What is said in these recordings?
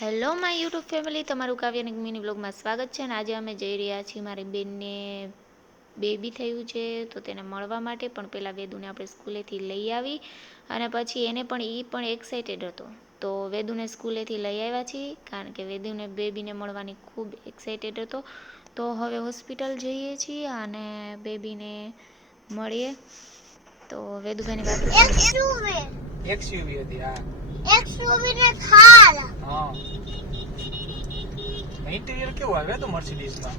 Hello my YouTube family, તમારું કાવ્યાની mini બ્લોગમાં સ્વાગત છે. અને આજે અમે જઈ રહ્યા છીએ મારી બેનને બેબી થયું છે તો તેને મળવા માટે. પણ પહેલાં વેદુને આપણે સ્કૂલેથી લઈ આવી અને પછી એને પણ એ પણ એક્સાઇટેડ હતો. તો વેદુને સ્કૂલેથી લઈ આવ્યા છીએ કારણ કે વેદુને બેબીને મળવાની ખૂબ એક્સાઇટેડ હતો. તો હવે હોસ્પિટલ જઈએ છીએ અને બેબીને મળીએ. તો વેદુભાઈની વાત એક્સયુવી હતી. હા, એક્સયુવી ને થાર. હા. ઇન્ટિરિયર કેવું આવે તો મર્સિડીઝમાં?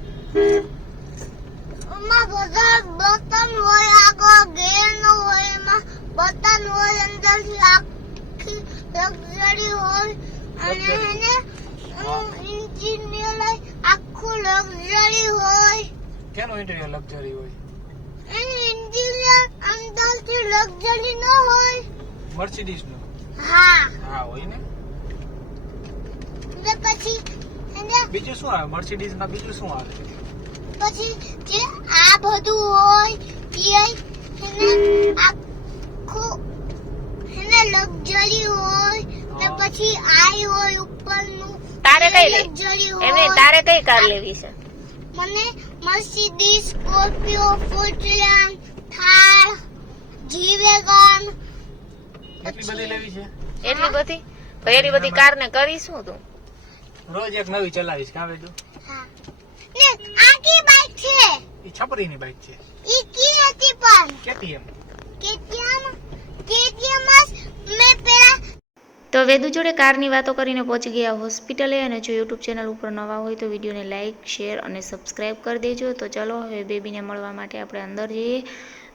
એમાં બધા બટન હોય, આગળ ગેર નો હોય, એમાં બટન હોય, અંદરથી આખી લક્ઝરી હોય અને એને ઇન્ટિરિયર આખું લક્ઝરી હોય. કેનું ઇન્ટિરિયર લક્ઝરી હોય? એનું ઇન્ટિરિયર અંદરથી લક્ઝરી ન હોય. મર્સિડીઝ નું? હા. હા, હોય ને. અને પછી બીજું શું આવે મર્સિડીઝ માં? બીજું શું આવે? પછી જે આ બધું હોય એને આખું એને લક્ઝરી હોય ને પછી આઈ હોય ઉપરનું. તારે કઈ લક્ઝરી એમને હોય. તારે કઈ કાર લેવી છે? મને મર્સિડીઝ, સ્કોર્પિયો, ફોર્ચ્યુનર, થાર, જી-વેગન. એટલી બધી લેવી છે? એટલી બધી? તો એટલી બધી કાર ને કરીશું તું? રોજ એક નવી ચલાવીશ. કાં વેદુ? હા. ને આકી બાઈક છે. એ છપરીની બાઈક છે. ઈ કી હતી પણ કેટીએમ. કેટીએમ મેં પેલા તો વેદુ જોડે કારની વાતો કરીને પહોંચી ગયા હોસ્પિટલે. અને જો યુટ્યુબ ચેનલ ઉપર નવા હોય તો વિડીયોને લાઇક, શેર અને સબસ્ક્રાઈબ કરી દેજો. તો ચલો હવે બેબીને મળવા માટે આપણે અંદર જઈએ.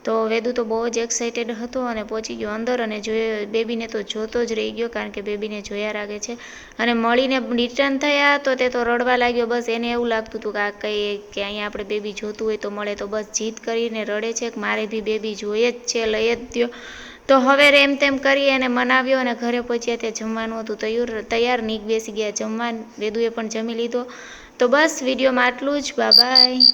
તો વેદુ તો બહુ જ એક્સાઇટેડ હતો અને પહોંચી ગયો અંદર. અને બેબીને તો જોતો જ રહી ગયો કારણ કે બેબીને જોયા રાખે છે. અને મળીને રિટર્ન થયા તો તે તો રડવા લાગ્યો. બસ એને એવું લાગતું હતું કે આ કંઈ કે અહીંયા આપણે બેબી જોતું હોય તો મળે. તો બસ જીદ કરીને રડે છે કે મારે બી બેબી જોઈએ જ છે, લઈ જ દો. તો હવે એમ તેમ કરી અને મનાવ્યો અને ઘરે પહોંચ્યા. ત્યાં જમવાનું હતું તૈયાર. નીક બેસી ગયા જમવા. વેદુએ પણ જમી લીધો. તો બસ વિડીયોમાં આટલું જ. બાય.